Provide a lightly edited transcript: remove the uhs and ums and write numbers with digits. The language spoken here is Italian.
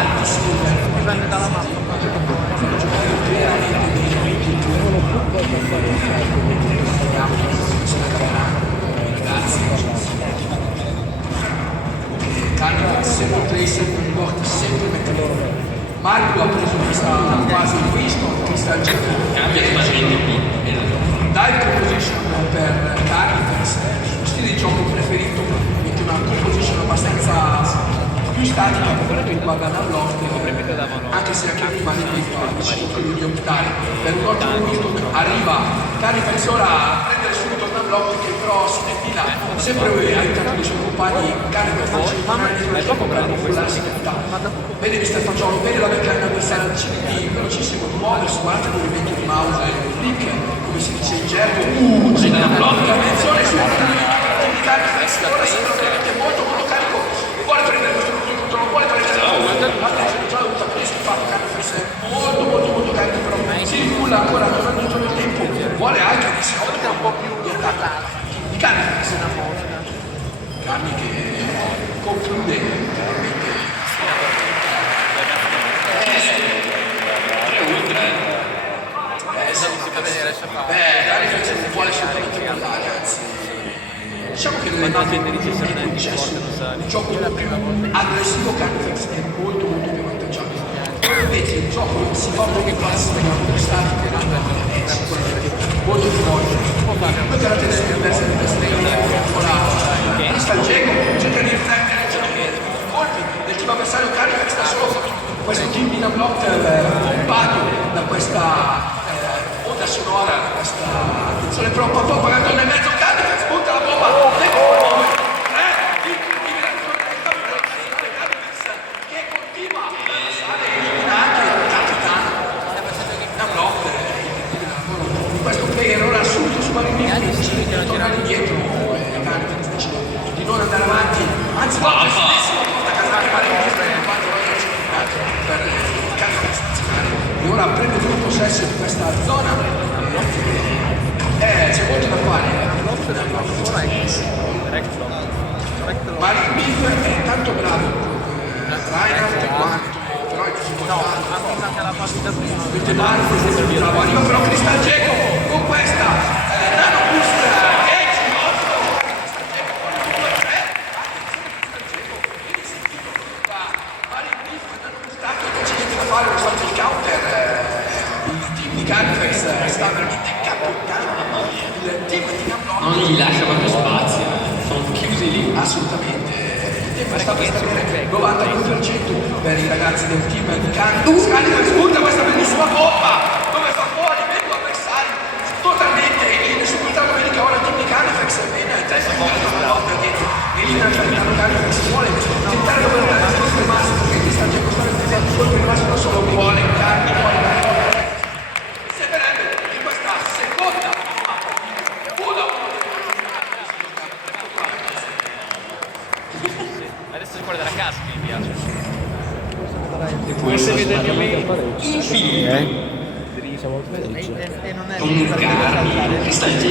alti silver, dipende dalla mappa. Ragazzi, Carlo sempre play, sempre riporta, sempre mette loro. Marco ha preso questa quasi Winston, questa Cambia totalmente il beat. dive composition per Carnifex, lo stile di gioco preferito, mette una composition abbastanza più statica per quanto riguarda la block, anche se anche prima ha deciso quello di optare per un ottimo Winston. Arriva Carnifex ora a prendere subito una block che però si defila sempre aiutato i suoi compagni. Carnifex non c'è il gioco per controllarsi vede Mr. Fagiolo, vede la backline avversaria al CDP, velocissimo di muoversi, guardate il movimento di mouse e il flick, come si dice in gergo, c'è una blocca, attenzione su di Carnifex, ora sembra veramente molto molto carico, vuole prendere questo punto, non vuole prendere attenzione, già l'ho visto fatto, Carnifex è molto carico, però si riculla ancora, non ha tutto il tempo, vuole anche di secondo un po' più di attacco di Carnifex, Carni che conclude veramente. Carnifex non vuole assolutamente guardare, anzi diciamo che nelle mappe è concesso il gioco più aggressivo. Carnifex è molto più avvantaggiato, invece il gioco si fa poche passi per statiche è sicuramente molto più forte. Due caratteristiche diverse del test. Ora sta il Geco, cerca di riflettere colpi del team avversario. Carnifex sta solo questo team in block occupato da questa onda sonora, questa attenzione però un po' pagato nel mezzo. Carnifex spunta la bomba, che continua a passare anche il capitano da block. Questo player ora subito su Marini di tornare indietro e Carnifex decide di non andare avanti, anzi va benissimo a casare Marini per Carnifex nazionale e ora prende tutto il possesso di questa zona. C'è molto da fare. Marin Biff è tanto bravo Reinhardt quanto però è difficoltoso. Mette Marco è bravo, arriva però Crystal Geco con questa nano boost Marin Biff nano boostato e decide da fare nonostante il counter. Il team di Carnifex sta veramente capottando il team di Namlon. Non gli lascia proprio spazio, sono chiusi lì. Assolutamente, il tempo sta per avere 92% per i ragazzi del team di Carnifex. Spunta questa bellissima bomba dove fa fuori vedo avversari totalmente inesubitato. Vedi che ora il team di Carnifex è bene a testa una lotta dietro e il capitano Carnifex vuole tentare dove la nostra rimasta perché ti sta già costando il colpo rimasto solo vuole sembrerebbe in questa seconda Adesso si fuori dalla casa che mi piace. E questo Infinito. siamo felici. Con Carni, Crystal